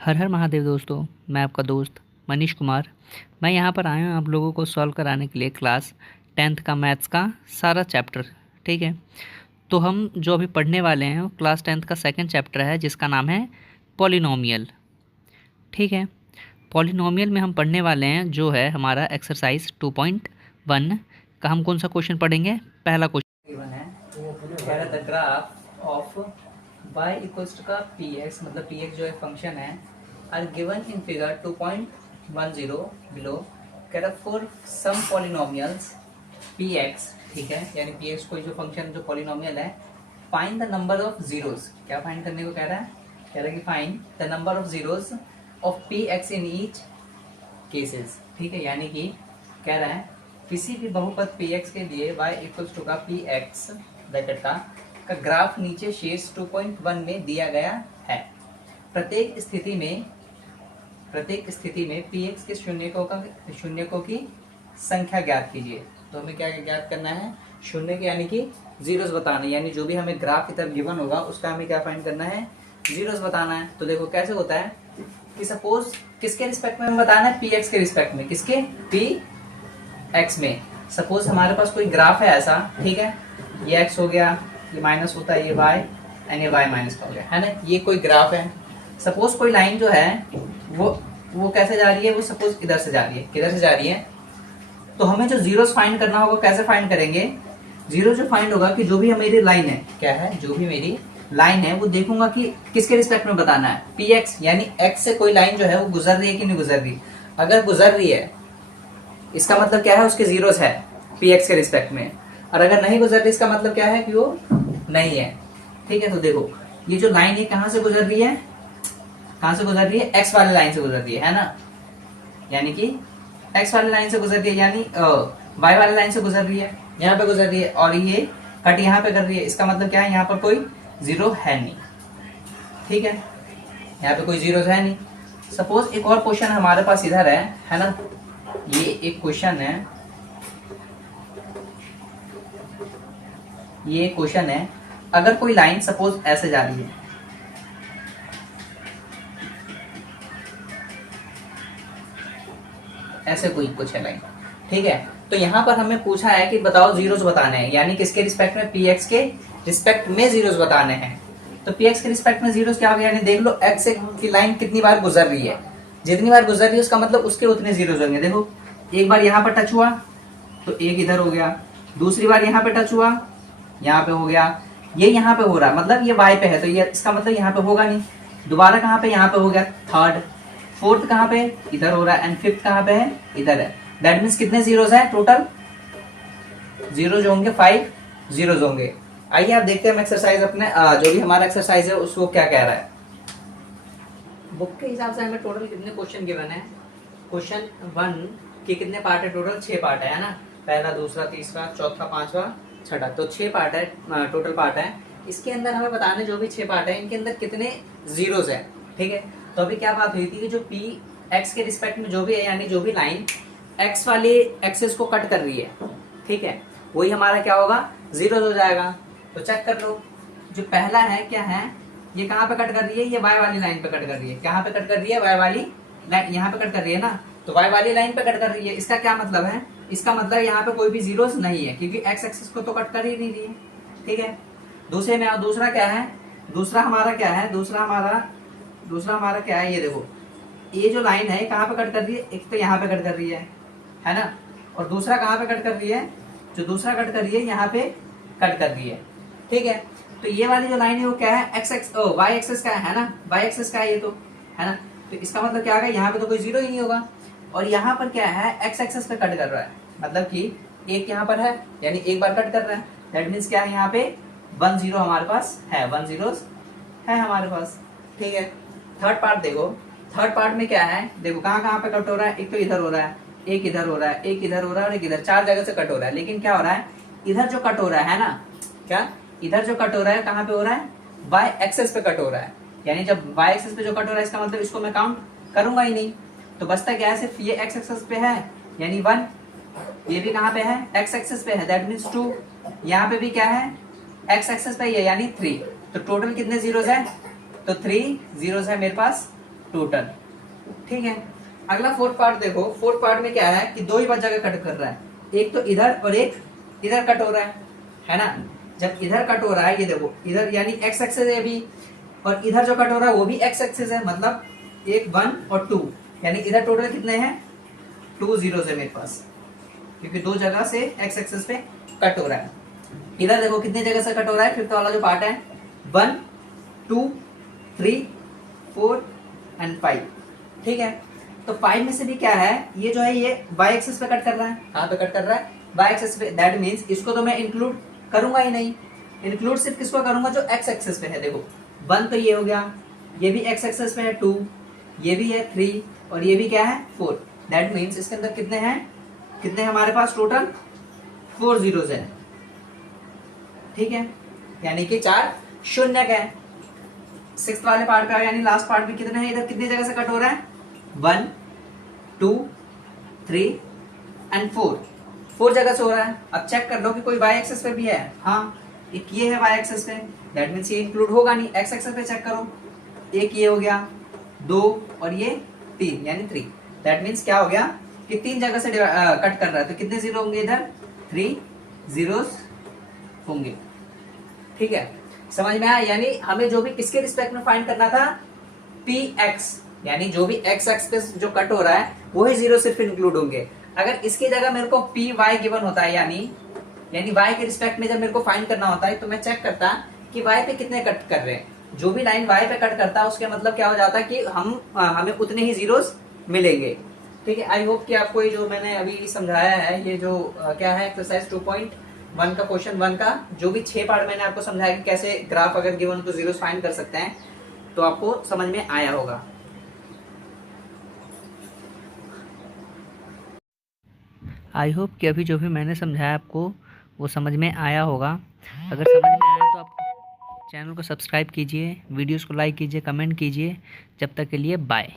हर हर महादेव दोस्तों। मैं आपका दोस्त मनीष कुमार। मैं यहाँ पर आया हूँ आप लोगों को सॉल्व कराने के लिए क्लास 10th का मैथ्स का सारा चैप्टर। ठीक है, तो हम जो अभी पढ़ने वाले हैं वो क्लास 10th का सेकंड चैप्टर है जिसका नाम है पॉलिनोमियल। ठीक है, पॉलिनोमियल में हम पढ़ने वाले हैं जो है हमारा एक्सरसाइज 2.1 का। हम कौन सा क्वेश्चन पढ़ेंगे? पहला क्वेश्चन गिवन है, कह रहा the graph of y equals to का px, मतलब px जो है फंक्शन है, are given in figure 2.10 below. कह रहा फॉर सम पॉलिनोमियल्स px, ठीक है, यानी px कोई जो फंक्शन जो पॉलिनोमियल है, find the number of zeros. क्या फाइंड करने को कह रहा है? कह रहा है कि find the number of zeros of px in each cases. ठीक है, यानी कि कह रहा है किसी भी बहुपद px के लिए y इक्वल्स टू का px ब्रैकेट का ग्राफ नीचे शीर्ष 2.1 में दिया गया है। प्रत्येक स्थिति में px के शून्यकों की संख्या ज्ञात कीजिए। तो हमें क्या ज्ञात करना है? शून्य के यानी कि जीरोस बताना है, यानी जो भी हमें ग्राफ इधर गिवन होगा उसका हमें क्या फाइंड करना है? जीरोस बताना है। तो देखो कैसे होता है कि सपोज किसके रिस्पेक्ट में हमें बताना है? px के रिस्पेक्ट में। किसके? px में। सपोज हमारे पास कोई ग्राफ है ऐसा, ठीक है, ये x हो गया, ये माइनस होता है, ये y एंड ये y माइनस का हो गया, है ना। ये कोई ग्राफ है। सपोज कोई लाइन जो है वो कैसे जा रही है? वो सपोज इधर से जा रही है। किधर से जा रही है? तो हमें जो जीरोस फाइंड करना होगा, कैसे फाइंड करेंगे? जीरो जो फाइंड होगा कि जो भी मेरी लाइन है, क्या है, जो भी मेरी लाइन है वो देखूंगा कि किसके रिस्पेक्ट में बताना है, px, यानी x से कोई लाइन जो है वो गुजर रही है कि नहीं गुजर रही। अगर गुजर रही है इसका मतलब क्या है? उसके जीरोस है px के रिस्पेक्ट में। और अगर नहीं गुजर रही इसका मतलब क्या है? कि वो नहीं है। ठीक है, तो देखो ये जो लाइन है कहां से गुजर रही है? कहां से गुजर रही है? x वाली लाइन से गुजर रही है ना, यानी कि x वाली लाइन से गुजर रही है, यानी y वाली लाइन से गुजर रही है, यहाँ पे गुजर रही है, और ये कट यहाँ पे कर रही है। इसका मतलब क्या है? यहाँ पर कोई जीरो है नहीं। ठीक है, यहाँ पे कोई जीरो है नहीं। सपोज एक और क्वेश्चन हमारे पास इधर है ना। ये एक क्वेश्चन है, ये क्वेश्चन है, अगर कोई लाइन सपोज ऐसे जा रही है, ऐसे कोई कुछ है लाइन, ठीक है, तो यहाँ पर हमें पूछा है कि बताओ जीरोस बताने हैं, यानी किसके रिस्पेक्ट में? px के रिस्पेक्ट में जीरोस बताने हैं। तो px के रिस्पेक्ट में जीरोस क्या हो गया? यानी देख लो x की लाइन कितनी बार गुजर रही है, जितनी बार गुजर रही है उसका मतलब उसके उतने जीरोस होंगे। देखो एक बार यहाँ पर टच हुआ तो एक इधर हो गया, दूसरी बार यहाँ पे टच हुआ, यहाँ पे हो गया, ये यहाँ पे हो रहा है, मतलब ये y पे है, तो ये इसका मतलब यहाँ पे होगा नहीं। दोबारा कहाँ पे? यहाँ पे हो गया, थर्ड, फोर्थ कहाँ पे? इधर हो रहा है, एंड फिफ्थ कहाँ पे है? इधर है। दैट मीन्स कितने जीरोस हैं टोटल? जीरो जो होंगे 5 जीरोस होंगे। आइए आप देखते हैं हम एक्सरसाइज अपने जो भी हमारा एक्सरसाइज है उसको क्या कह रहा है। बुक के हिसाब से हमें टोटल कितने क्वेश्चन गिवन है? क्वेश्चन 1 के कितने पार्ट है? टोटल 6 पार्ट है ना। पहला, दूसरा, तीसरा, चौथा, पांचवा, छठा, तो 6 पार्ट है, टोटल पार्ट है। इसके अंदर हमें बताना जो भी 6 पार्ट है इनके अंदर कितने जीरोस है। ठीक है, तो अभी क्या बात हुई थी कि जो p x के रिस्पेक्ट में जो भी है, यानी जो भी लाइन x वाले एक्सिस को कट कर रही है, ठीक है, वही हमारा क्या होगा? जीरोस हो जाएगा। तो चेक कर लो, जो पहला है क्या है, ये कहाँ पे कट कर रही है? ये y वाली लाइन पे कट कर रही है। कहाँ पे कट कर रही है? y वाली लाइन, यहाँ पे कट कर रही है ना, तो y वाली लाइन पे कट कर रही है। इसका क्या मतलब है? इसका मतलब यहाँ पे कोई भी जीरोस नहीं है, क्योंकि x एक्सिस को तो कट कर ही नहीं रही है। ठीक है, दूसरे में आओ। दूसरा क्या है? दूसरा हमारा क्या है? दूसरा हमारा क्या है? ये देखो, ये जो लाइन है कहाँ पे कट कर रही है? एक तो यहाँ पे कट कर रही है ना, और दूसरा कहाँ पे कट कर रही है? जो दूसरा कट कर रही है यहाँ पे कट कर रही है। ठीक है, तो ये वाली जो लाइन है वो क्या है? y एक्सिस का है ना, y एक्सिस का है ये, तो है ना, तो इसका मतलब क्या होगा? यहाँ पे तो कोई जीरो ही नहीं होगा। और यहाँ पर क्या है? x एक्सिस पे कट कर रहा है, मतलब कि एक यहाँ पर है, यानी एक बार कट कर रहा है। दैट मीन्स क्या है? यहाँ पे 1 जीरो हमारे पास है, 1 जीरोस है हमारे पास। ठीक है, थर्ड पार्ट देखो। थर्ड पार्ट में क्या है? देखो कहाँ कहाँ पे कट हो रहा है? एक तो इधर हो रहा है, एक इधर हो रहा है, एक इधर हो रहा है, और एक इधर, 4 जगह से कट हो रहा है। लेकिन क्या हो रहा है? इधर जो कट हो रहा है ना, क्या इधर जो कट हो रहा है कहाँ पे हो रहा है? y एक्सेस पे कट हो रहा है। यानी जब y एक्सेस पे जो कट हो रहा है इसका मतलब इसको मैं काउंट करूंगा ही नहीं। तो बचता क्या है? सिर्फ ये x एक्सेस पे है यानी 1, ये भी कहाँ पे है? x एक्सेस पे है, दैट मीन्स 2। यहाँ पे भी क्या है? x एक्सेस पे है यानी 3। तो टोटल कितने जीरोस है? तो 3 जीरोस है मेरे पास टोटल। ठीक है, अगला फोर्थ पार्ट देखो। फोर्थ पार्ट में क्या है कि दो ही बार जगह कट कर रहा है, एक तो इधर और एक इधर कट हो रहा है ना। जब इधर कट हो रहा है, ये देखो इधर यानी एक्स एक्सेस है अभी, और इधर जो कट हो रहा है वो भी एक्स एक्सेस है, मतलब एक 1 और 2, यानी इधर टोटल कितने हैं 2 जीरोस है मेरे पास, क्योंकि दो जगह से एक्स एक्सेस पे कट हो रहा है। इधर देखो कितनी जगह से कट हो रहा है, फिफ्थ वाला जो पार्ट है 1 2 3 4 एंड 5। ठीक है, तो 5 में से भी क्या है, ये जो है ये वाई एक्सेस पे कट कर रहा है, कहाँ पे कट कर रहा है वाई एक्सेस पे। दैट मींस इसको तो मैं इंक्लूड करूंगा ही नहीं, इंक्लूड सिर्फ किसको करूंगा जो एक्स एक्सेस पे है। देखो 1 तो ये हो गया, ये भी एक्स एक्सेस पे है 2, ये भी है 3 और ये भी क्या है 4। दैट मींस इसके अंदर कितने हैं हमारे पास टोटल 4 जीरोस है। ठीक है, यानी कि 4 शून्य का है। सिक्स्थ वाले पार्ट पे यानी लास्ट पार्ट में कितने हैं, इधर कितनी जगह से कट हो रहा है 1 2 3 एंड 4 जगह से हो रहा है। अब चेक कर लो कि कोई वाई एक्सेस पे भी है, हाँ एक ये है वाई एक्सेस पे, दैट मींस ये इंक्लूड होगा नहीं। एक्स एक्सेस पे चेक करो, एक ये हो गया 2 और ये 3 यानी 3। दैट मींस क्या हो गया कि 3 जगह से कट कर रहा है, तो कितने जीरो होंगे इधर 3 जीरोस होंगे। ठीक है, समझ में आया। यानी हमें जो भी किसके रिस्पेक्ट में फाइंड करना था पी एक्स, यानी जो भी एक्स एक्स पे जो कट हो रहा है वही जीरो सिर्फ इंक्लूड होंगे। अगर इसकी जगह मेरे को पी वाई गिवन होता है, यानी वाई के रिस्पेक्ट में जब मेरे को फाइंड करना होता है, तो मैं चेक करता कि वाई पे कितने कट कर रहे हैं। जो भी लाइन वाई पे कट करता है उसके मतलब क्या हो जाता है कि हमें उतने ही जीरोस मिलेंगे। ठीक है, आई होप कि आपको ये जो मैंने अभी समझाया है, ये जो क्या है एक्सरसाइज 2.1 का क्वेश्चन 1 का जो भी 6 पार्ट मैंने आपको समझाया कि कैसे ग्राफ अगर गिवन हो तो जीरोस फाइंड कर सकते हैं, तो आपको समझ में आया होगा। आई होप कि अभी जो भी मैंने समझाया आपको वो समझ में आया होगा। अगर समझ में आया तो आप चैनल को सब्सक्राइब कीजिए, वीडियोस को लाइक कीजिए, कमेंट कीजिए। जब तक के लिए बाय।